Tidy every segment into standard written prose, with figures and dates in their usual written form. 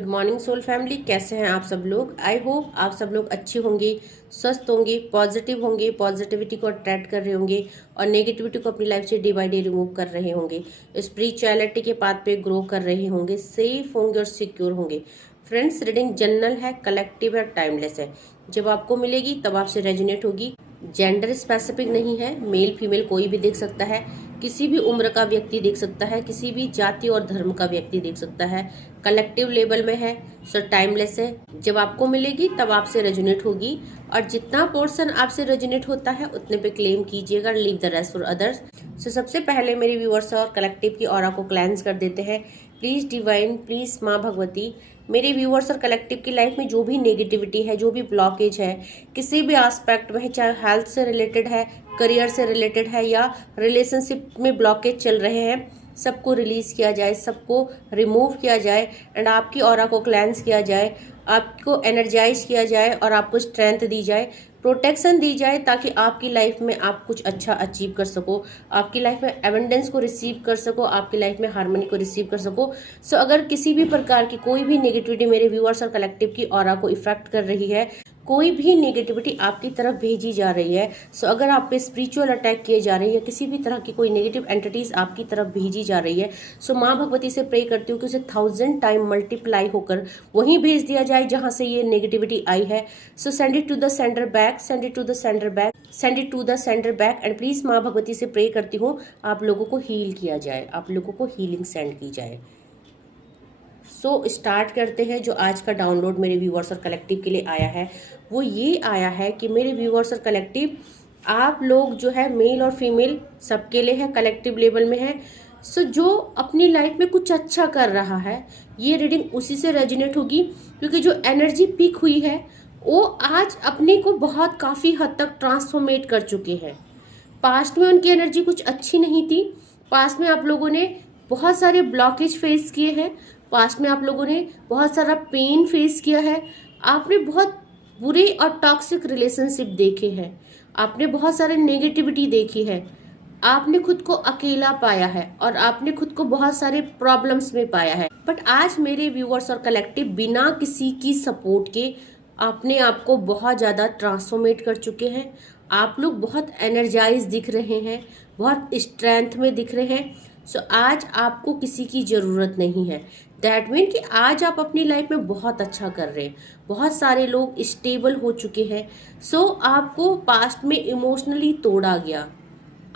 Good morning soul family. कैसे हैं आप सब लोग? आई होप आप सब लोग अच्छे होंगे, स्वस्थ होंगे, पॉजिटिव होंगे, पॉजिटिविटी को अट्रैक्ट कर रहे होंगे और नेगेटिविटी को अपनी लाइफ से डे बाय डे रिमूव कर रहे होंगे, स्पिरिचुअलिटी के पाथ पे ग्रो कर रहे होंगे, सेफ होंगे और सिक्योर होंगे। फ्रेंड्स, रीडिंग जनरल है, कलेक्टिव है, टाइमलेस है। जब आपको मिलेगी तब आपसे रेजोनेट होगी। जेंडर स्पेसिफिक नहीं है, मेल फीमेल कोई भी देख सकता है, किसी भी उम्र का व्यक्ति देख सकता है, किसी भी जाति और धर्म का व्यक्ति देख सकता है। कलेक्टिव लेवल में है, सो टाइमलेस है। जब आपको मिलेगी तब आपसे रेजोनेट होगी और जितना पोर्शन आपसे रेजोनेट होता है उतने पे क्लेम कीजिएगा, leave the rest for others. So सबसे पहले मेरे व्यूअर्स और कलेक्टिव की ऑरा को क्लेंस कर देते हैं। प्लीज डिवाइन, प्लीज माँ भगवती, मेरे व्यूअर्स और कलेक्टिव की लाइफ में जो भी नेगेटिविटी है, जो भी ब्लॉकेज है, किसी भी एस्पेक्ट में, चाहे हेल्थ से रिलेटेड है, करियर से रिलेटेड है या रिलेशनशिप में ब्लॉकेज चल रहे हैं, सबको रिलीज किया जाए, सबको रिमूव किया जाए एंड आपकी ऑरा को क्लेंस किया जाए, आपको एनर्जाइज किया जाए और आपको स्ट्रेंथ दी जाए, प्रोटेक्शन दी जाए, ताकि आपकी लाइफ में आप कुछ अच्छा अचीव कर सको, आपकी लाइफ में एबंडेंस को रिसीव कर सको, आपकी लाइफ में हार्मनी को रिसीव कर सको। सो अगर किसी भी प्रकार की कोई भी नेगेटिविटी मेरे व्यूअर्स और कलेक्टिव की ऑरा को इफेक्ट कर रही है, कोई भी नेगेटिविटी आपकी तरफ भेजी जा रही है, सो अगर आप पे स्पिरिचुअल अटैक किए जा रहे हैं या किसी भी तरह की कोई नेगेटिव एंटिटीज आपकी तरफ भेजी जा रही है, सो माँ भगवती से प्रे करती हूँ कि उसे 1000 टाइम मल्टीप्लाई होकर वहीं भेज दिया जाए जहां से ये नेगेटिविटी आई है। So send it to the centre back, send it to the centre back, send it to the centre back and please माँ भगवती से प्रे करती हूँ आप लोगों को हील किया जाए, आप लोगों को हीलिंग सेंड की जाए। सो स्टार्ट करते हैं। जो आज का डाउनलोड मेरे व्यूअर्स और कलेक्टिव के लिए आया है वो ये आया है कि मेरे व्यूअर्स और कलेक्टिव, आप लोग जो है मेल और फीमेल सबके लिए है, कलेक्टिव लेवल में है। सो जो अपनी लाइफ में कुछ अच्छा कर रहा है, ये रीडिंग उसी से रेजोनेट होगी, क्योंकि जो एनर्जी पीक हुई है वो आज अपने को बहुत काफ़ी हद तक ट्रांसफॉर्मेट कर चुके हैं। पास्ट में उनकी एनर्जी कुछ अच्छी नहीं थी, पास्ट में आप लोगों ने बहुत सारे ब्लॉकेज फेस किए हैं, पास्ट में आप लोगों ने बहुत सारा पेन फेस किया है, आपने बहुत बुरे और टॉक्सिक रिलेशनशिप देखे हैं, आपने बहुत सारे नेगेटिविटी देखी है, आपने खुद को अकेला पाया है और आपने खुद को बहुत सारे प्रॉब्लम्स में पाया है। बट आज मेरे व्यूअर्स और कलेक्टिव बिना किसी की सपोर्ट के अपने आप को बहुत ज़्यादा ट्रांसफॉर्मेट कर चुके हैं। आप लोग बहुत एनर्जाइज दिख रहे हैं, बहुत स्ट्रेंथ में दिख रहे हैं। सो आज आपको किसी की ज़रूरत नहीं है। दैट मीन कि आज आप अपनी लाइफ में बहुत अच्छा कर रहे हैं, बहुत सारे लोग स्टेबल हो चुके हैं। सो आपको पास्ट में इमोशनली तोड़ा गया,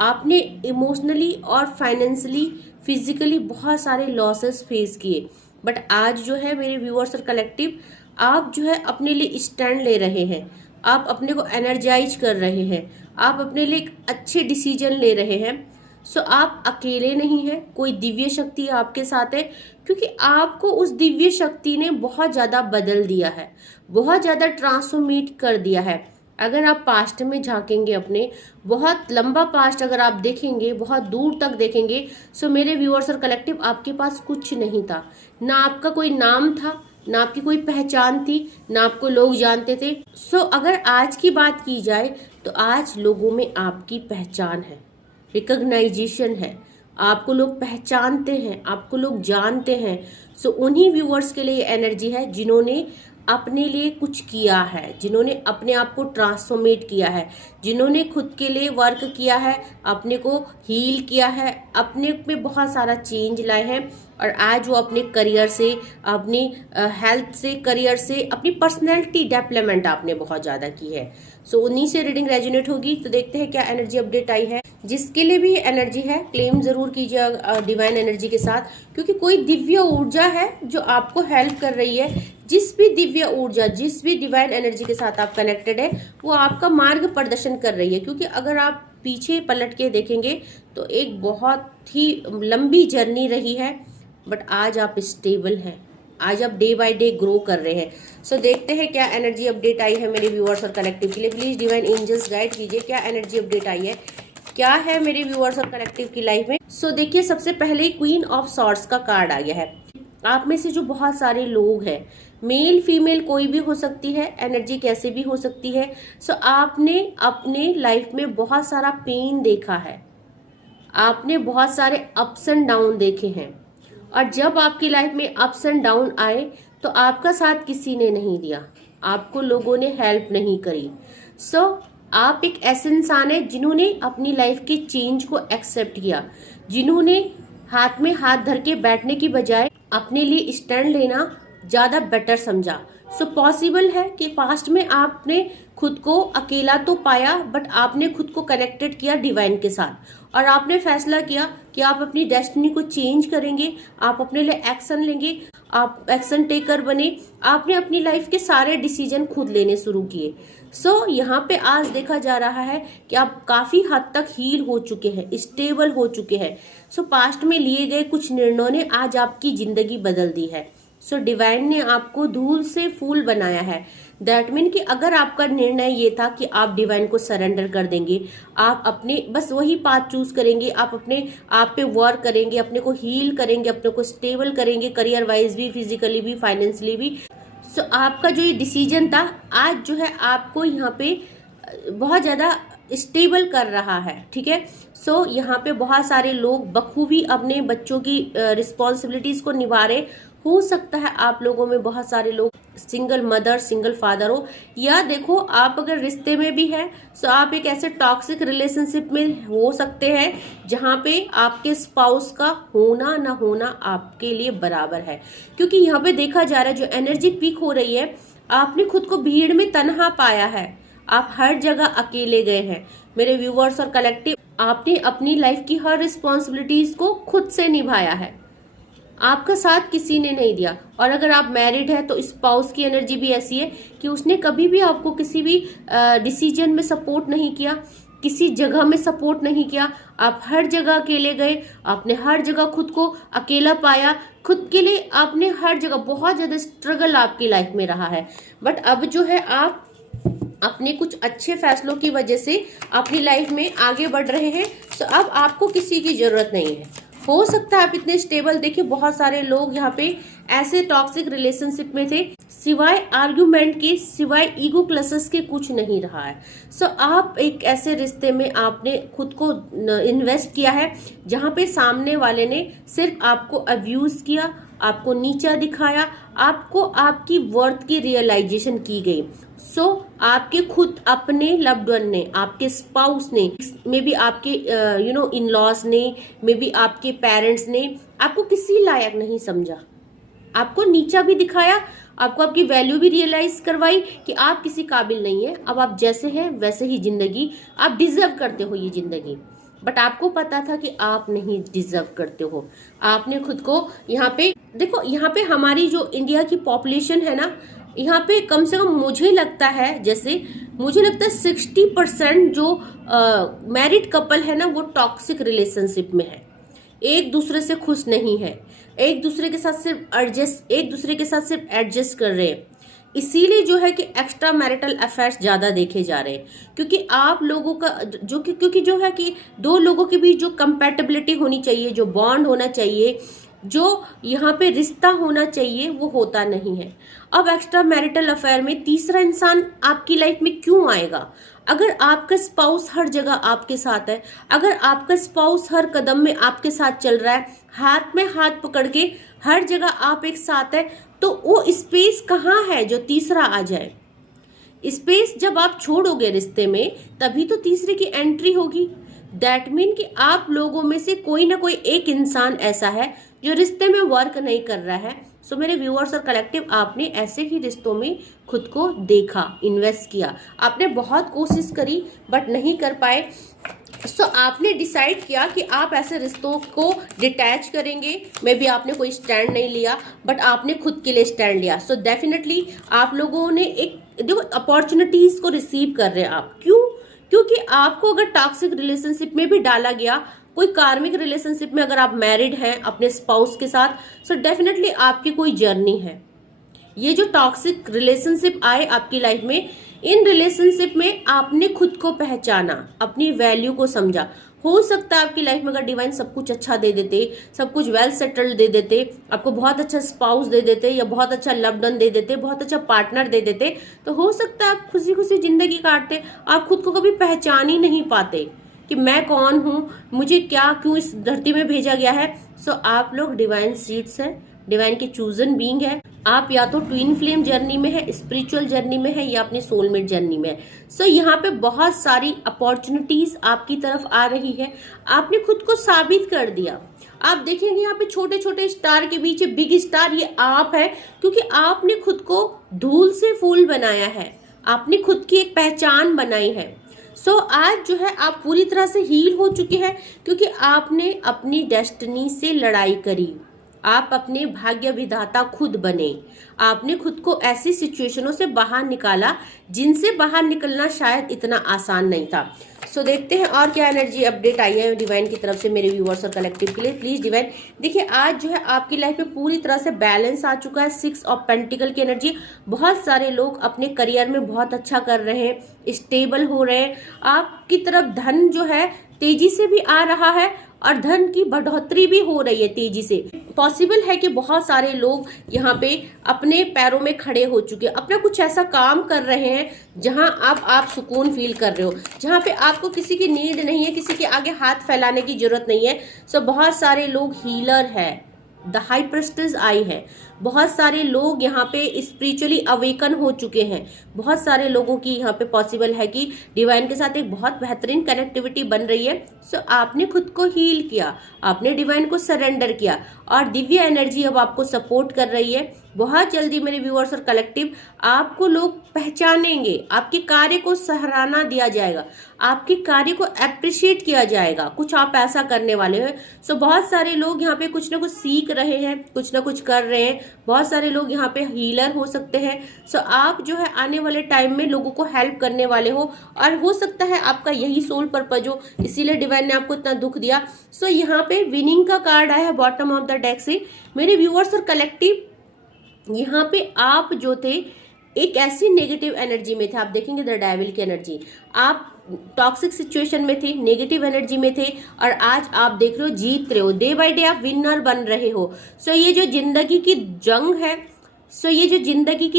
आपने इमोशनली और फाइनेंशियली, फिजिकली बहुत सारे लॉसेस फेस किए। बट आज जो है मेरे व्यूअर्स और कलेक्टिव, आप जो है अपने लिए स्टैंड ले रहे हैं, आप अपने को एनर्जाइज कर रहे हैं, आप अपने लिए एक अच्छे डिसीजन ले रहे हैं। सो आप अकेले नहीं हैं, कोई दिव्य शक्ति आपके साथ है, क्योंकि आपको उस दिव्य शक्ति ने बहुत ज़्यादा बदल दिया है, बहुत ज़्यादा ट्रांसफॉर्मेट कर दिया है। अगर आप पास्ट में झांकेंगे, अपने बहुत लंबा पास्ट अगर आप देखेंगे, बहुत दूर तक देखेंगे, सो मेरे व्यूअर्स और कलेक्टिव, आपके पास कुछ नहीं था, ना आपका कोई नाम था, ना आपकी कोई पहचान थी, ना आपको लोग जानते थे। सो अगर आज की बात की जाए तो आज लोगों में आपकी पहचान है, रिकॉग्नाइजेशन है, आपको लोग पहचानते हैं, आपको लोग जानते हैं। सो उन्हीं व्यूअर्स के लिए एनर्जी है जिन्होंने अपने लिए कुछ किया है, जिन्होंने अपने आप को ट्रांसफॉर्मेट किया है, जिन्होंने खुद के लिए वर्क किया है, अपने को हील किया है, अपने में बहुत सारा चेंज लाए हैं और आज वो अपने करियर से, अपनी हेल्थ से, करियर से, अपनी पर्सनैलिटी डेवलपमेंट आपने बहुत ज़्यादा की है। सो उन्हीं से रीडिंग रेजोनेट होगी। तो देखते हैं क्या एनर्जी अपडेट आई है। जिसके लिए भी एनर्जी है क्लेम जरूर कीजिए डिवाइन एनर्जी के साथ, क्योंकि कोई दिव्य ऊर्जा है जो आपको हेल्प कर रही है। जिस भी दिव्य ऊर्जा, जिस भी डिवाइन एनर्जी के साथ आप कनेक्टेड है, वो आपका मार्ग प्रदर्शन कर रही है। क्योंकि अगर आप पीछे पलट के देखेंगे तो एक बहुत ही लंबी जर्नी रही है, बट आज आप स्टेबल हैं, आज आप डे बाय डे ग्रो कर रहे हैं। सो देखते हैं क्या एनर्जी अपडेट आई है मेरे व्यूअर्स और कलेक्टिव के लिए। प्लीज डिवाइन एंजल्स गाइड कीजिए क्या एनर्जी अपडेट आई है, क्या है मेरे व्यूअर्स और कलेक्टिव की लाइफ में। सो देखिए, सबसे पहले क्वीन ऑफ सॉर्ड्स का कार्ड आ गया है। आप में से जो बहुत सारे लोग हैं, मेल फीमेल कोई भी हो सकती है, एनर्जी कैसे भी हो सकती है। सो आपने अपने लाइफ में बहुत सारा पेन देखा है, आपने बहुत सारे अप्स एंड डाउन देखे हैं, और जब आपकी लाइफ में अप्स एंड डाउन आए तो आपका साथ किसी ने नहीं दिया, आपको लोगों ने हेल्प नहीं करी। सो आप एक ऐसे इंसान है जिन्होंने अपनी लाइफ के चेंज को एक्सेप्ट किया, जिन्होंने हाथ में हाथ धर के बैठने की बजाय अपने लिए स्टैंड लेना ज्यादा बेटर समझा। सो पॉसिबल है कि पास्ट में आपने खुद को अकेला तो पाया, बट आपने खुद को कनेक्टेड किया डिवाइन के साथ, और आपने फैसला किया कि आप अपनी डेस्टिनी को चेंज करेंगे, आप अपने लिए एक्शन लेंगे, आप एक्शन टेकर बने, आपने अपनी लाइफ के सारे डिसीजन खुद लेने शुरू किए। सो यहाँ पे आज देखा जा रहा है कि आप काफी हद तक हील हो चुके हैं, स्टेबल हो चुके हैं। सो पास्ट में लिए गए कुछ निर्णयों ने आज आपकी जिंदगी बदल दी है। सो डिवाइन ने आपको धूल से फूल बनाया है। दैट मीन कि अगर आपका निर्णय ये था कि आप डिवाइन को सरेंडर कर देंगे, आप अपने बस वही पाथ चूज करेंगे, आप अपने आप पे वर्क करेंगे, अपने को हील करेंगे, अपने को स्टेबल करेंगे, करियर वाइज भी, फिजिकली भी, फाइनेंशियली भी। सो आपका जो ये डिसीजन था आज जो है आपको यहाँ पे बहुत ज्यादा स्टेबल कर रहा है। ठीक है। सो यहाँ पे बहुत सारे लोग बखूबी अपने बच्चों की रिस्पॉन्सिबिलिटीज को निभा रहे। हो सकता है आप लोगों में बहुत सारे लोग सिंगल मदर, सिंगल फादर हो, या देखो आप अगर रिश्ते में भी है तो आप एक ऐसे टॉक्सिक रिलेशनशिप में हो सकते हैं जहां पे आपके स्पाउस का होना ना होना आपके लिए बराबर है। क्योंकि यहाँ पे देखा जा रहा है जो एनर्जी पीक हो रही है, आपने खुद को भीड़ में तन्हा पाया है, आप हर जगह अकेले गए हैं मेरे व्यूअर्स और कलेक्टिव। आपने अपनी लाइफ की हर रिस्पॉन्सिबिलिटीज को खुद से निभाया है, आपका साथ किसी ने नहीं दिया। और अगर आप मैरिड है तो स्पाउस की एनर्जी भी ऐसी है कि उसने कभी भी आपको किसी भी डिसीजन में सपोर्ट नहीं किया, किसी जगह में सपोर्ट नहीं किया, आप हर जगह अकेले गए, आपने हर जगह खुद को अकेला पाया, खुद के लिए आपने हर जगह बहुत ज्यादा स्ट्रगल आपकी लाइफ में रहा है। बट अब जो है आप अपने कुछ अच्छे फैसलों की वजह से अपनी लाइफ में आगे बढ़ रहे हैं। तो अब आपको किसी की जरूरत नहीं है। हो सकता है आप इतने स्टेबल, देखिए बहुत सारे लोग यहाँ पे ऐसे टॉक्सिक रिलेशनशिप में थे, सिवाय आर्ग्यूमेंट के, सिवाय ईगो क्लसेस के कुछ नहीं रहा है। सो आप एक ऐसे रिश्ते में आपने खुद को इन्वेस्ट किया है जहाँ पे सामने वाले ने सिर्फ आपको अब्यूज किया, आपको नीचा दिखाया, आपको आपकी वर्थ की रियलाइजेशन की गई। सो आपके खुद अपने लव्ड वन ने, आपके स्पाउस ने, मे बी आपके इन लॉज ने, मे बी आपके पेरेंट्स ने आपको किसी लायक नहीं समझा, आपको नीचा भी दिखाया, आपको आपकी वैल्यू भी रियलाइज करवाई कि आप किसी काबिल नहीं है। अब आप जैसे हैं वैसे ही जिंदगी आप डिजर्व करते हो ये जिंदगी। बट आपको पता था कि आप नहीं डिजर्व करते हो। आपने खुद को यहाँ पे देखो, यहाँ पे हमारी जो इंडिया की पॉपुलेशन है ना, यहाँ पे कम से कम मुझे लगता है 60% जो मैरिड कपल है ना वो टॉक्सिक रिलेशनशिप में है, एक दूसरे से खुश नहीं है, एक दूसरे के साथ सिर्फ एडजस्ट कर रहे हैं। इसीलिए जो है कि एक्स्ट्रा मैरिटल अफेयर्स ज्यादा देखे जा रहे हैं, क्योंकि आप लोगों का क्योंकि जो है कि दो लोगों के बीच जो कंपैटिबिलिटी होनी चाहिए, जो बॉन्ड होना चाहिए, जो यहाँ पे रिश्ता होना चाहिए, वो होता नहीं है। अब एक्स्ट्रा मैरिटल अफेयर में तीसरा इंसान आपकी लाइफ में क्यों आएगा? अगर आपका स्पाउस हर जगह आपके साथ है, अगर आपका स्पाउस हर कदम में आपके साथ चल रहा है, हाथ में हाथ पकड़ के हर जगह आप एक साथ है, तो वो स्पेस कहाँ है जो तीसरा आ जाए? स्पेस जब आप छोड़ोगे रिश्ते में, तभी तो तीसरे की एंट्री होगी। दैट मीन कि आप लोगों में से कोई ना कोई एक इंसान ऐसा है जो रिश्ते में वर्क नहीं कर रहा है। सो मेरे व्यूअर्स और कलेक्टिव, आपने ऐसे ही रिश्तों में खुद को देखा, इन्वेस्ट किया, आपने बहुत कोशिश करी बट नहीं कर पाए। सो आपने डिसाइड किया कि आप ऐसे रिश्तों को डिटैच करेंगे। मे बी आपने कोई स्टैंड नहीं लिया, बट आपने खुद के लिए स्टैंड लिया। सो डेफिनेटली आप लोगों ने एक देखो अपॉर्चुनिटीज को रिसीव कर रहे हैं आप। क्यों? क्योंकि आपको अगर टॉक्सिक रिलेशनशिप में भी डाला गया, कोई कार्मिक रिलेशनशिप में अगर आप मैरिड हैं अपने स्पाउस के साथ, सो डेफिनेटली आपकी कोई जर्नी है। ये जो टॉक्सिक रिलेशनशिप आए आपकी लाइफ में, इन रिलेशनशिप में आपने खुद को पहचाना, अपनी वैल्यू को समझा। हो सकता है आपकी लाइफ में अगर डिवाइन सब कुछ अच्छा दे देते, सब कुछ वेल सेटल्ड दे देते, आपको बहुत अच्छा स्पाउस दे देते, या बहुत अच्छा लव्ड वन दे देते, बहुत अच्छा पार्टनर दे देते, तो हो सकता है आप खुशी खुशी जिंदगी काटते। आप खुद को कभी पहचान ही नहीं पाते कि मैं कौन हूँ, मुझे क्या क्यों इस धरती में भेजा गया है। सो आप लोग डिवाइन सीड्स हैं, डिवाइन के चूजन बीइंग है। आप या तो ट्विन फ्लेम जर्नी में है, स्पिरिचुअल जर्नी में है, या अपनी सोलमेट जर्नी में है। सो यहाँ पे बहुत सारी अपॉर्चुनिटीज आपकी तरफ आ रही है। आपने खुद को साबित कर दिया। आप देखेंगे यहाँ पे छोटे छोटे स्टार के बीच बिग स्टार ये आप है, क्योंकि आपने खुद को धूल से फूल बनाया है। आपने खुद की एक पहचान बनाई है। सो आज जो है आप पूरी तरह से हील हो चुके हैं, क्योंकि आपने अपनी डेस्टिनी से लड़ाई करी। आप अपने भाग्य विधाता खुद बने। आपने खुद को ऐसी सिचुएशनों से बाहर निकाला जिनसे बाहर निकलना शायद इतना आसान नहीं था। सो देखते हैं और क्या एनर्जी अपडेट आई है डिवाइन की तरफ से मेरे व्यूअर्स और कलेक्टिव के लिए। प्लीज डिवाइन, देखिए आज जो है आपकी लाइफ में पूरी तरह से बैलेंस आ चुका है। 6 ऑफ पेंटिकल की एनर्जी। बहुत सारे लोग अपने करियर में बहुत अच्छा कर रहे हैं, स्टेबल हो रहे हैं। आपकी तरफ धन जो है तेजी से भी आ रहा है और धन की बढ़ोतरी भी हो रही है तेजी से। पॉसिबल है कि बहुत सारे लोग यहाँ पे अपने पैरों में खड़े हो चुके हैं, अपना कुछ ऐसा काम कर रहे हैं जहां आप सुकून फील कर रहे हो, जहां पे आपको किसी की नीड नहीं है, किसी के आगे हाथ फैलाने की जरूरत नहीं है। सो बहुत सारे लोग हीलर है, द हाई प्रेस्टिज आई है। बहुत सारे लोग यहाँ पे स्पिरिचुअली अवेकन हो चुके हैं। बहुत सारे लोगों की यहाँ पे पॉसिबल है कि डिवाइन के साथ एक बहुत बेहतरीन कनेक्टिविटी बन रही है। सो आपने खुद को हील किया, आपने डिवाइन को सरेंडर किया और दिव्य एनर्जी अब आपको सपोर्ट कर रही है। बहुत जल्दी मेरे व्यूअर्स और कलेक्टिव आपको लोग पहचानेंगे, आपके कार्य को सराहना दिया जाएगा, आपके कार्य को अप्रिशिएट किया जाएगा। कुछ आप ऐसा करने वाले हैं। सो बहुत सारे लोग यहाँ पे कुछ ना कुछ सीख रहे हैं, कुछ ना कुछ कर रहे हैं। बहुत सारे लोग यहाँ पे हीलर हो सकते हैं। सो आप जो है आने वाले टाइम में लोगों को हेल्प करने वाले हो, और हो सकता है आपका यही सोल पर्पज हो, इसीलिए डिवाइन ने आपको इतना दुख दिया। सो यहाँ पे विनिंग का कार्ड आया है बॉटम ऑफ द डेक से। मेरे व्यूअर्स और कलेक्टिव, यहाँ पे आप जो थे एक ऐसी नेगेटिव एनर्जी में थे, आप देखेंगे द डेविल की एनर्जी। आप टॉक्सिक सिचुएशन में थे, नेगेटिव एनर्जी में थे, और आज आप देख रहे हो जीत रहे हो। डे बाय डे आप विनर बन रहे हो। सो ये जो जिंदगी की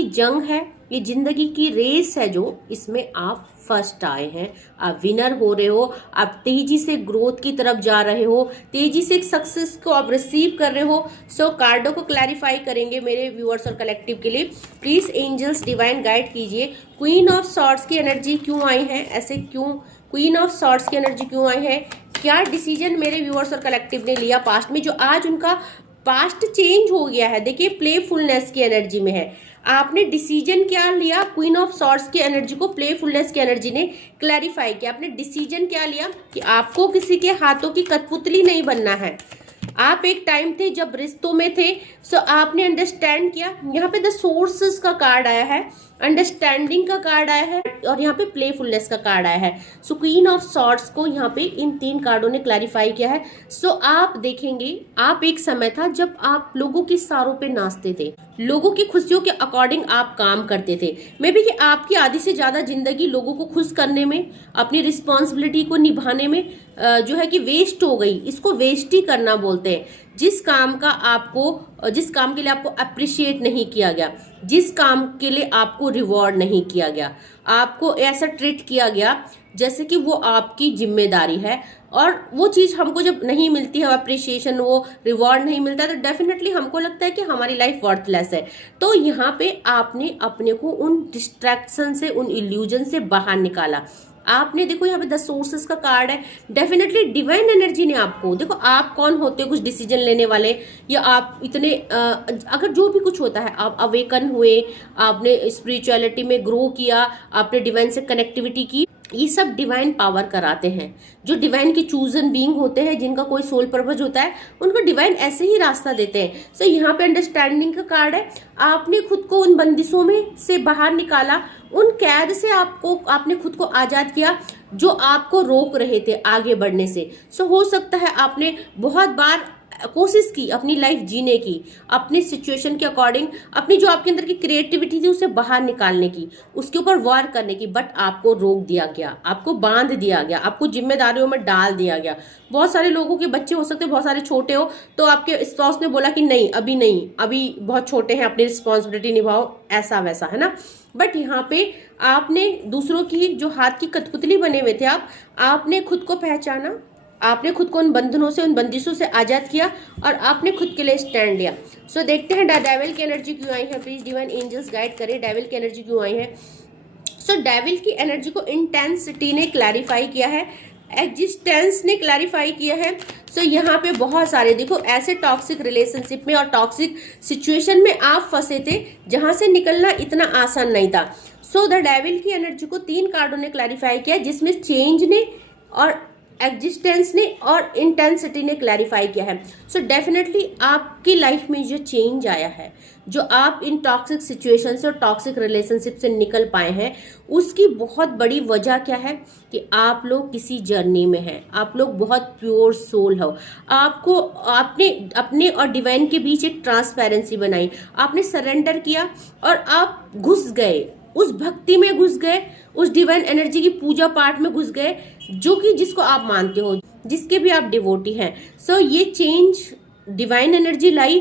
जंग है, ये जिंदगी की रेस है जो, इसमें आप फर्स्ट आए हैं, आप विनर हो रहे हो। आप तेजी से ग्रोथ की तरफ जा रहे हो, तेजी से सक्सेस को आप रिसीव कर रहे हो। सो कार्डों को क्लैरिफाई करेंगे मेरे व्यूअर्स और कलेक्टिव के लिए। प्लीज एंजल्स डिवाइन गाइड कीजिए। क्वीन ऑफ सॉर्ड्स की एनर्जी क्यों आई है, ऐसे क्यों क्वीन ऑफ सॉर्ड्स की एनर्जी क्यों आई है? क्या डिसीजन मेरे व्यूअर्स और कलेक्टिव ने लिया पास्ट में, जो आज उनका पास्ट चेंज हो गया है? देखिए प्लेफुलनेस की एनर्जी में है। आपने डिसीजन क्या लिया? क्वीन ऑफ सॉर्ड्स की एनर्जी को प्लेफुलनेस की एनर्जी ने क्लैरिफाई किया। आपने डिसीजन क्या लिया कि आपको किसी के हाथों की कठपुतली नहीं बनना है। आप एक टाइम थे जब रिश्तों में थे, सो आपने अंडरस्टैंड किया। यहाँ पे द सोर्सेस का कार्ड आया है, अंडरस्टैंडिंग का कार्ड आया है, और यहाँ पे प्लेफुलनेस का कार्ड आया है। सो क्वीन ऑफ सॉर्ड्स को यहाँ पे इन 3 कार्डों ने क्लैरिफाई किया है। सो आप देखेंगे, आप एक समय था जब आप लोगों की सारों पे नाचते थे, लोगों की खुशियों के अकॉर्डिंग आप काम करते थे। मे बी कि आपकी आधी से ज्यादा जिंदगी लोगों को खुश करने में, अपनी रिस्पॉन्सिबिलिटी को निभाने में जो है कि वेस्ट हो गई। इसको वेस्ट ही करना बोलते हैं। जिस काम के लिए आपको अप्रिशिएट नहीं किया गया, जिस काम के लिए आपको रिवॉर्ड नहीं किया गया, आपको ऐसा ट्रीट किया गया जैसे कि वो आपकी जिम्मेदारी है, और वो चीज हमको जब नहीं मिलती है, अप्रिशिएशन, वो रिवॉर्ड नहीं मिलता है, तो डेफिनेटली हमको लगता है कि हमारी लाइफ वर्थलेस है। तो यहाँ पे आपने अपने को उन डिस्ट्रैक्शन से, उन इल्यूजन से बाहर निकाला। आपने देखो यहाँ पे 10 सोर्सेस का कार्ड है। डेफिनेटली डिवाइन एनर्जी ने आपको, देखो आप कौन होते हो कुछ डिसीजन लेने वाले, या आप इतने अगर जो भी कुछ होता है, आप अवेकन हुए, आपने स्पिरिचुअलिटी में ग्रो किया, आपने डिवाइन से कनेक्टिविटी की, ये सब डिवाइन पावर कराते हैं। जो डिवाइन के चूजन बीइंग होते हैं, जिनका कोई सोल पर्पज होता है, उनको डिवाइन ऐसे ही रास्ता देते हैं। सो यहाँ पे अंडरस्टैंडिंग का कार्ड है। आपने खुद को उन बंदिशों में से बाहर निकाला, उन कैद से आपने खुद को आजाद किया जो आपको रोक रहे थे आगे बढ़ने से। सो हो सकता है आपने बहुत बार कोशिश की अपनी लाइफ जीने की, अपनी सिचुएशन के अकॉर्डिंग, अपनी जो आपके अंदर की क्रिएटिविटी थी उसे बाहर निकालने की, उसके ऊपर वार करने की, बट आपको रोक दिया गया, आपको बांध दिया गया, आपको जिम्मेदारियों में डाल दिया गया। बहुत सारे लोगों के बच्चे हो सकते हैं, बहुत सारे छोटे हो, तो आपके स्पाउस ने बोला कि नहीं, अभी बहुत छोटे हैं, अपनी रिस्पॉन्सिबिलिटी निभाओ, ऐसा वैसा, है ना। बट यहाँ पे आपने दूसरों की जो हाथ की कठपुतली बने हुए थे, आपने खुद को पहचाना, आपने खुद को उन बंधनों से, उन बंदिशों से आजाद किया और आपने खुद के लिए स्टैंड लिया। सो देखते हैं डेविल की एनर्जी क्यों आई है। प्लीज डिवाइन एंजल्स गाइड करें, डेविल की एनर्जी क्यों आई है। सो डेविल की एनर्जी को इंटेंसिटी ने क्लैरिफाई किया है, एग्जिस्टेंस ने क्लैरिफाई किया है। सो यहाँ पे बहुत सारे देखो ऐसे टॉक्सिक रिलेशनशिप में और टॉक्सिक सिचुएशन में आप फंसे थे जहां से निकलना इतना आसान नहीं था। सो द डेविल की एनर्जी को 3 कार्डों ने क्लैरिफाई किया, जिसमें चेंज ने और एग्जिस्टेंस ने और इंटेंसिटी ने क्लैरिफाई किया है। सो डेफिनेटली आपकी लाइफ में जो चेंज आया है, जो आप इन टॉक्सिक सिचुएशन से और टॉक्सिक रिलेशनशिप से निकल पाए हैं, उसकी बहुत बड़ी वजह क्या है कि आप लोग किसी जर्नी में हैं, आप लोग बहुत प्योर सोल हो। आपको आपने अपने और डिवाइन के बीच एक ट्रांसपेरेंसी बनाई, आपने सरेंडर किया और आप घुस गए, उस भक्ति में घुस गए, उस डिवाइन एनर्जी की पूजा पाठ में घुस गए, जो कि जिसको आप मानते हो, जिसके भी आप डिवोटी हैं। सो ये चेंज डिवाइन एनर्जी लाई,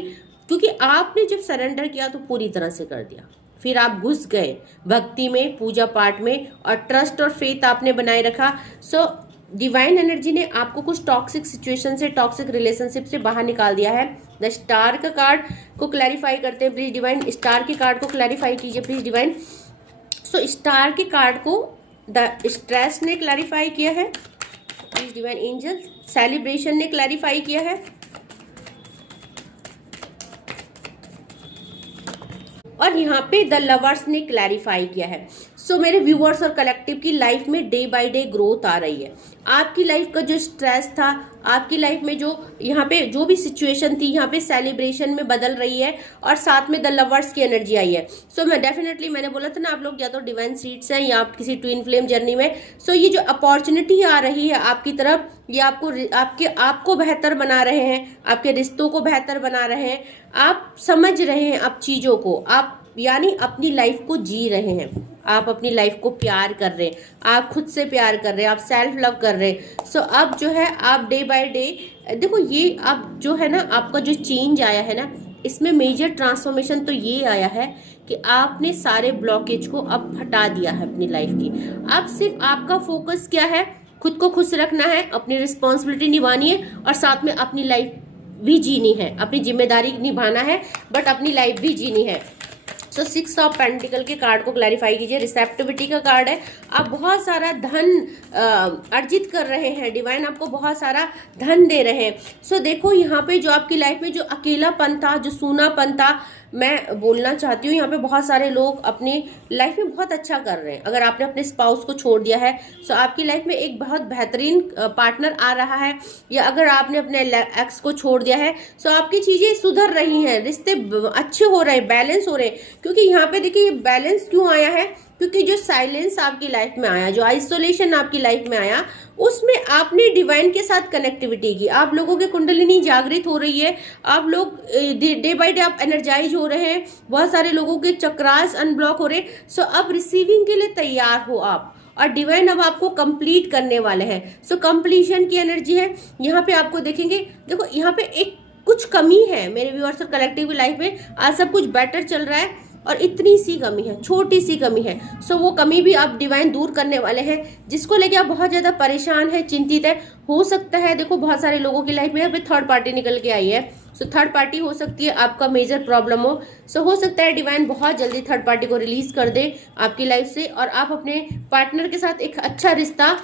क्योंकि आपने जब सरेंडर किया तो पूरी तरह से कर दिया, फिर आप घुस गए भक्ति में, पूजा पाठ में, और ट्रस्ट और फेथ आपने बनाए रखा। सो डिवाइन एनर्जी ने आपको कुछ टॉक्सिक सिचुएशन से, टॉक्सिक रिलेशनशिप से बाहर निकाल दिया है। द स्टार का कार्ड को क्लैरिफाई करते हैं प्लीज डिवाइन, स्टार के कार्ड को क्लैरिफाई कीजिए प्लीज डिवाइन। सो स्टार के कार्ड को द स्ट्रेस ने क्लैरिफाई किया है प्लीज डिवाइन एंजल, सेलिब्रेशन ने क्लैरिफाई किया है, और यहाँ पे द लवर्स ने क्लैरिफाई किया है। सो मेरे व्यूअर्स और कलेक्टिव की लाइफ में डे बाय डे ग्रोथ आ रही है। आपकी लाइफ का जो स्ट्रेस था, आपकी लाइफ में जो यहाँ पे जो भी सिचुएशन थी, यहाँ पे सेलिब्रेशन में बदल रही है, और साथ में द लवर्स की एनर्जी आई है। सो मैं डेफिनेटली, मैंने बोला था ना, आप लोग या तो डिवाइन सीड्स हैं या आप किसी ट्विन फ्लेम जर्नी में। सो ये जो अपॉर्चुनिटी आ रही है आपकी तरफ, ये आपको बेहतर बना रहे हैं, आपके रिश्तों को बेहतर बना रहे हैं, आप समझ रहे हैं अब चीजों को, आप यानी अपनी लाइफ को जी रहे हैं, आप अपनी लाइफ को प्यार कर रहे हैं, आप खुद से प्यार कर रहे हैं, आप सेल्फ लव कर रहे हैं। सो अब जो है आप डे बाय डे देखो, ये अब जो है ना, आपका जो चेंज आया है ना, इसमें मेजर ट्रांसफॉर्मेशन तो ये आया है कि आपने सारे ब्लॉकेज को अब हटा दिया है अपनी लाइफ की। अब सिर्फ आपका फोकस क्या है, खुद को खुश रखना है, अपनी रिस्पॉन्सिबिलिटी निभानी है, और साथ में अपनी लाइफ भी जीनी है, अपनी जिम्मेदारी निभाना है, बट अपनी लाइफ भी जीनी है। सो 6 ऑफ पेंटिकल के कार्ड को क्लैरिफाई कीजिए। रिसेप्टिविटी का कार्ड है, आप बहुत सारा धन अर्जित कर रहे हैं, डिवाइन आपको बहुत सारा धन दे रहे हैं। सो देखो यहाँ पे जो आपकी लाइफ में जो अकेलापन था, जो सूनापन था, मैं बोलना चाहती हूँ यहाँ पे बहुत सारे लोग अपनी लाइफ में बहुत अच्छा कर रहे हैं। अगर आपने अपने स्पाउस को छोड़ दिया है, सो आपकी लाइफ में एक बहुत बेहतरीन पार्टनर आ रहा है, या अगर आपने अपने एक्स को छोड़ दिया है, सो आपकी चीजें सुधर रही हैं, रिश्ते अच्छे हो रहे हैं, बैलेंस हो रहे हैं। क्योंकि यहाँ पे देखिए ये बैलेंस क्यों आया है, क्योंकि जो साइलेंस आपकी लाइफ में आया, जो आइसोलेशन आपकी लाइफ में आया, उसमें आपने डिवाइन के साथ कनेक्टिविटी की, आप लोगों की कुंडलिनी जागृत हो रही है, आप लोग डे बाय डे आप एनर्जाइज हो रहे हैं, बहुत सारे लोगों के चक्रास अनब्लॉक हो रहे हैं। सो अब रिसीविंग के लिए तैयार हो आप, और डिवाइन अब आपको कंप्लीट करने वाले हैं। सो कंप्लीशन की एनर्जी है यहाँ पे, आपको देखेंगे, देखो यहाँ पे एक कुछ कमी है मेरे व्यूअर्स और कलेक्टिव की लाइफ में। आज सब कुछ बेटर चल रहा है और इतनी सी कमी है, छोटी सी कमी है। सो वो कमी भी आप डिवाइन दूर करने वाले हैं, जिसको लेके आप बहुत ज्यादा परेशान है, चिंतित है। हो सकता है देखो बहुत सारे लोगों की लाइफ में यहाँ पे थर्ड पार्टी निकल के आई है। सो थर्ड पार्टी हो सकती है आपका मेजर प्रॉब्लम हो। सो हो सकता है डिवाइन बहुत जल्दी थर्ड पार्टी को रिलीज कर दे आपकी लाइफ से, और आप अपने पार्टनर के साथ एक अच्छा रिश्ता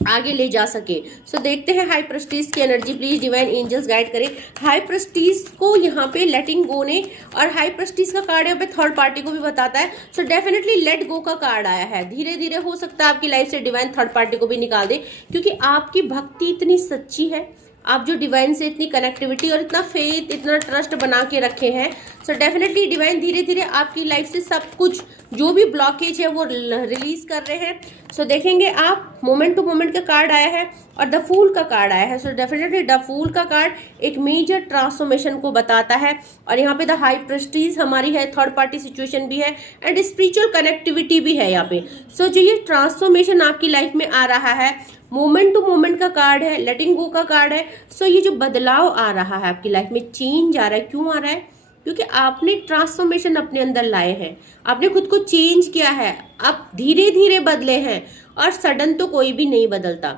आगे ले जा सके। सो देखते हैं हाई प्रेस्टीज की energy, please divine angels guide करें। हाई प्रेस्टीज को यहाँ पे लेटिंग गो ने, और हाई प्रेस्टीज का कार्ड यहाँ पे थर्ड पार्टी को भी बताता है। सो डेफिनेटली लेट गो का कार्ड आया है। धीरे धीरे हो सकता है आपकी लाइफ से डिवाइन थर्ड पार्टी को भी निकाल दे, क्योंकि आपकी भक्ति इतनी सच्ची है, आप जो डिवाइन से इतनी कनेक्टिविटी और इतना फेथ, इतना ट्रस्ट बना के रखे हैं। सो डेफिनेटली डिवाइन धीरे धीरे आपकी लाइफ से सब कुछ जो भी ब्लॉकेज है वो रिलीज कर रहे हैं। सो देखेंगे आप, मोमेंट टू मोमेंट का कार्ड आया है और द फूल का कार्ड आया है। सो डेफिनेटली द फूल का कार्ड एक मेजर ट्रांसफॉर्मेशन को बताता है, और यहाँ पे द हाई प्रेस्टीज हमारी है, थर्ड पार्टी सिचुएशन भी है, एंड स्पिरिचुअल कनेक्टिविटी भी है यहाँ पे। सो जो ये ट्रांसफॉर्मेशन आपकी लाइफ में आ रहा है, मोमेंट टू मोमेंट का कार्ड है, लेटिंग गो का कार्ड है। सो ये जो बदलाव आ रहा है आपकी लाइफ में, चेंज आ रहा है, क्यों आ रहा है? क्योंकि आपने ट्रांसफॉर्मेशन अपने अंदर लाए हैं, आपने खुद को चेंज किया है, आप धीरे धीरे बदले हैं, और सडन तो कोई भी नहीं बदलता।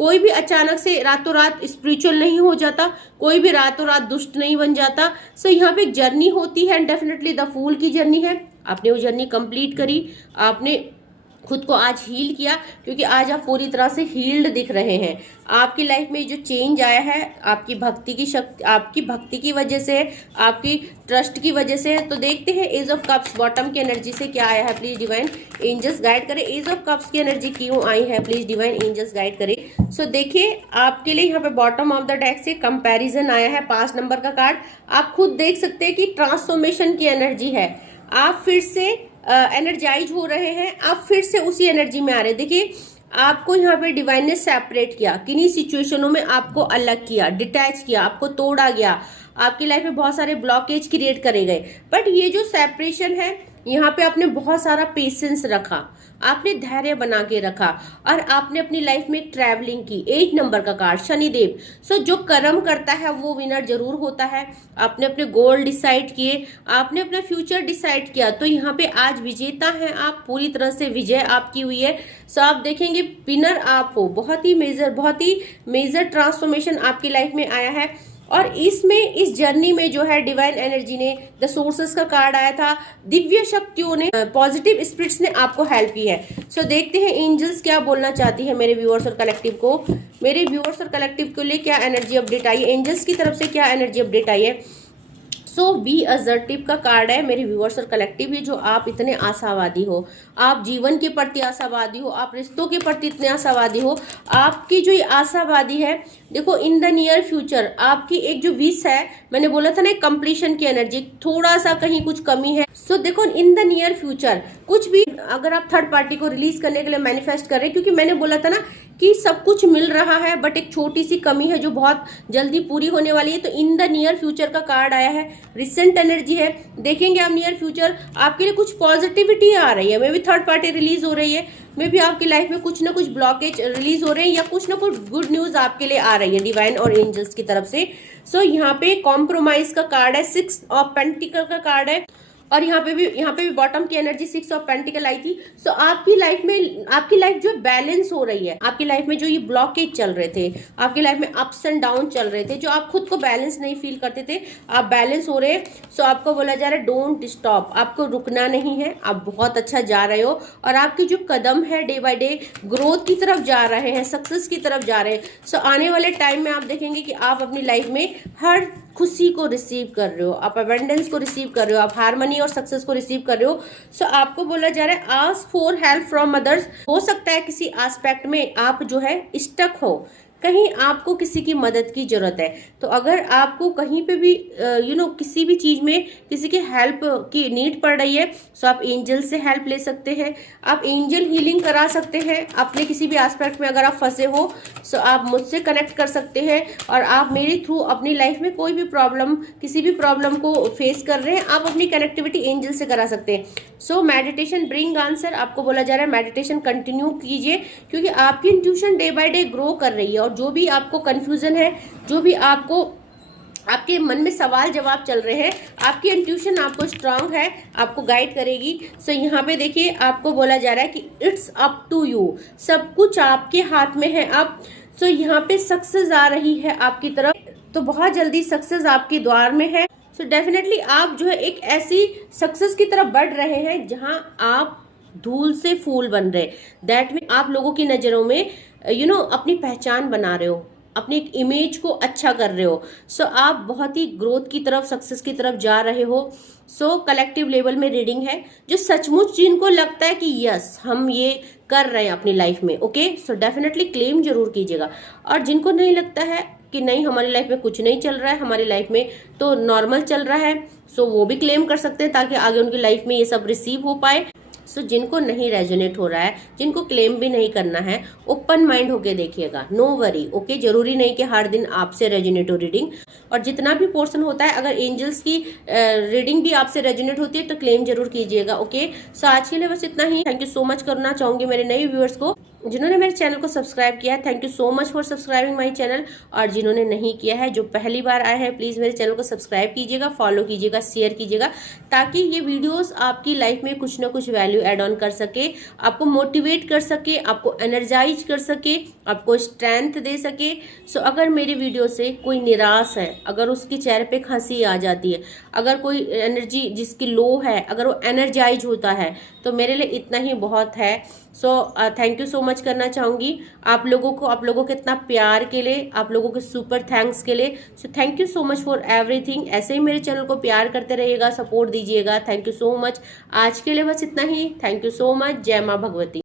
कोई भी अचानक से रातों रात स्पिरिचुअल नहीं हो जाता, कोई भी रातों रात दुष्ट नहीं बन जाता। सो यहाँ पे एक जर्नी होती है, डेफिनेटली द फूल की जर्नी है। आपने वो जर्नी कंप्लीट करी, आपने खुद को आज हील किया, क्योंकि आज आप पूरी तरह से हील्ड दिख रहे हैं। आपकी लाइफ में जो चेंज आया है आपकी भक्ति की शक्ति, आपकी भक्ति की वजह से, आपकी ट्रस्ट की वजह से। तो देखते हैं एज ऑफ कप्स बॉटम की एनर्जी से क्या आया है, प्लीज डिवाइन एंजल्स गाइड करें। एज ऑफ कप्स की एनर्जी क्यों आई है, प्लीज डिवाइन एंजल्स गाइड करें। सो देखिए आपके लिए यहाँ पे बॉटम ऑफ द डेक से कंपैरिजन आया है, 5 नंबर का कार्ड। आप खुद देख सकते हैं कि ट्रांसफॉर्मेशन की एनर्जी है, आप फिर से एनर्जाइज हो रहे हैं, आप फिर से उसी एनर्जी में आ रहे हैं। देखिए आपको यहाँ पे डिवाइन ने सेपरेट किया, किन्हीं सिचुएशनों में आपको अलग किया, डिटैच किया, आपको तोड़ा गया, आपकी लाइफ में बहुत सारे ब्लॉकेज क्रिएट करे गए। बट ये जो सेपरेशन है यहाँ पे आपने बहुत सारा पेशेंस रखा, आपने धैर्य बना के रखा और आपने अपनी लाइफ में ट्रैवलिंग की। 8 नंबर का कार्ड शनिदेव। सो जो कर्म करता है वो विनर जरूर होता है। आपने अपने गोल डिसाइड किए, आपने अपना फ्यूचर डिसाइड किया, तो यहाँ पे आज विजेता हैं आप, पूरी तरह से विजय आपकी हुई है। सो आप देखेंगे विनर आप हो, बहुत ही मेजर ट्रांसफॉर्मेशन आपकी लाइफ में आया है। और इसमें इस जर्नी में जो है डिवाइन एनर्जी ने, द सोर्सेस का कार्ड आया था, दिव्य शक्तियों ने, पॉजिटिव स्पिरिट्स ने आपको हेल्प की है। सो देखते हैं एंजल्स क्या बोलना चाहती है मेरे व्यूअर्स और कलेक्टिव को, मेरे व्यूअर्स और कलेक्टिव के लिए क्या एनर्जी अपडेट आई है, एंजल्स की तरफ से क्या एनर्जी अपडेट आई है। सो बी असर्टिव का कार्ड है मेरे व्यूअर्स और कलेक्टिव। जो आप इतने आशावादी हो, आप जीवन के प्रति आशावादी हो, आप रिश्तों के प्रति इतने आशावादी हो, आपकी जो ये आशावादी है, देखो इन द नियर फ्यूचर आपकी एक जो विश है, मैंने बोला था ना कंप्लीशन की एनर्जी, थोड़ा सा कहीं कुछ कमी है। सो देखो इन द नियर फ्यूचर कुछ भी अगर आप थर्ड पार्टी को रिलीज करने के लिए मैनिफेस्ट कर रहे हैं, क्योंकि मैंने बोला था ना कि सब कुछ मिल रहा है बट एक छोटी सी कमी है जो बहुत जल्दी पूरी होने वाली है। तो इन द नियर फ्यूचर का कार्ड आया है, रिसेंट एनर्जी है। देखेंगे आप नियर फ्यूचर आपके लिए कुछ पॉजिटिविटी आ रही है, मे भी थर्ड पार्टी रिलीज हो रही है, मे भी आपकी लाइफ में कुछ ना कुछ ब्लॉकेज रिलीज हो रहे हैं, या कुछ ना कुछ गुड न्यूज आपके लिए आ रही है डिवाइन और एंजल्स की तरफ से। सो यहाँ पे कॉम्प्रोमाइज का कार्ड है, 6 ऑफ पेंटिकल का कार्ड है, और यहाँ पे भी बॉटम की एनर्जी 6 ऑफ पेंटिकल आई थी। सो आपकी लाइफ जो बैलेंस हो रही है, आपकी लाइफ में जो ये ब्लॉकेज चल रहे थे, आपकी लाइफ में अप्स एंड डाउन चल रहे थे, जो आप खुद को बैलेंस नहीं फील करते थे, आप बैलेंस हो रहे हैं। सो आपको बोला जा रहा है डोंट स्टॉप, आपको रुकना नहीं है, आप बहुत अच्छा जा रहे हो, और आपकी जो कदम है डे बाय डे ग्रोथ की तरफ जा रहे हैं, सक्सेस की तरफ जा रहे हैं। सो आने वाले टाइम में आप देखेंगे कि आप अपनी लाइफ में हर खुशी को रिसीव कर रहे हो, आप अबंडेंस को रिसीव कर रहे हो, आप हार्मनी और सक्सेस को रिसीव कर रहे हो। सो आपको बोला जा रहा है ask for help from others. हो सकता है किसी एस्पेक्ट में आप जो है स्टक हो, कहीं आपको किसी की मदद की जरूरत है। तो अगर आपको कहीं पे भी किसी भी चीज में किसी की हेल्प की नीड पड़ रही है, तो आप एंजल से हेल्प ले सकते हैं, आप एंजल हीलिंग करा सकते हैं। अपने किसी भी एस्पेक्ट में अगर आप फंसे हो, सो आप मुझसे कनेक्ट कर सकते हैं, और आप मेरे थ्रू अपनी लाइफ में कोई भी प्रॉब्लम, किसी भी प्रॉब्लम को फेस कर रहे हैं, आप अपनी कनेक्टिविटी एंजल से करा सकते हैं। सो मेडिटेशन ब्रिंग आंसर, आपको बोला जा रहा है मेडिटेशन कंटिन्यू कीजिए, क्योंकि आपकी intuition day by day grow कर रही है, और जो भी आपको कंफ्यूजन है, जो भी आपके मन में सवाल जवाब चल रहे हैं, आपकी इंट्यूशन आपको स्ट्रांग है, आपको गाइड करेगी। सो यहाँ पे देखिए आपको बोला जा रहा है कि इट्स अप टू यू, सब कुछ आपके हाथ में है अब। सो यहाँ पे सक्सेस आ रही है आपकी तरफ, तो बहुत जल्दी सक्सेस आपके द्वार में है। सो डेफिनेटली आप जो है एक ऐसी सक्सेस की तरफ बढ़ रहे हैं जहां आप धूल से फूल बन रहे, दैट मीन आप लोगों की नजरों में अपनी पहचान बना रहे हो, अपनी एक इमेज को अच्छा कर रहे हो। सो आप बहुत ही ग्रोथ की तरफ, सक्सेस की तरफ जा रहे हो। सो कलेक्टिव लेवल में रीडिंग है, जो सचमुच जिनको लगता है कि यस हम ये कर रहे हैं अपनी लाइफ में, ओके, सो डेफिनेटली क्लेम जरूर कीजिएगा। और जिनको नहीं लगता है कि नहीं हमारी लाइफ में कुछ नहीं चल रहा है, हमारी लाइफ में तो नॉर्मल चल रहा है, सो वो भी क्लेम कर सकते हैं, ताकि आगे उनकी लाइफ में ये सब रिसीव हो पाए। सो जिनको नहीं रेजोनेट हो रहा है, जिनको क्लेम भी नहीं करना है, ओपन माइंड होके देखिएगा, नो वरी, ओके। जरूरी नहीं कि हर दिन आपसे रेजोनेट हो रीडिंग, और जितना भी पोर्शन होता है, अगर एंजल्स की रीडिंग भी आपसे रेजोनेट होती है तो क्लेम जरूर कीजिएगा, ओके। सो आज के लिए बस इतना ही। थैंक यू सो मच करना चाहूंगी मेरे नए व्यूअर्स को। जिन्होंने मेरे चैनल को सब्सक्राइब किया है, thank you so much for subscribing my channel. और जिन्होंने नहीं किया है, जो पहली बार आए हैं, प्लीज़ मेरे चैनल को सब्सक्राइब कीजिएगा, फॉलो कीजिएगा, शेयर कीजिएगा, ताकि ये वीडियोस आपकी लाइफ में कुछ ना कुछ वैल्यू ऐड ऑन कर सके, आपको मोटिवेट कर सके, आपको एनर्जाइज कर सके, आपको स्ट्रेंथ दे सके। सो अगर मेरे वीडियो से कोई निराश है, अगर उसके चेहरे पे हंसी आ जाती है, अगर कोई एनर्जी जिसकी लो है, अगर वो एनर्जाइज होता है, तो मेरे लिए इतना ही बहुत है। So thank you so much करना चाहूँगी आप लोगों को, आप लोगों के इतना प्यार के लिए, आप लोगों के सुपर थैंक्स के लिए। So thank you so much for everything. ऐसे ही मेरे चैनल को प्यार करते रहिएगा, सपोर्ट दीजिएगा। Thank you so much. आज के लिए बस इतना ही। Thank you so much. जय माँ भगवती।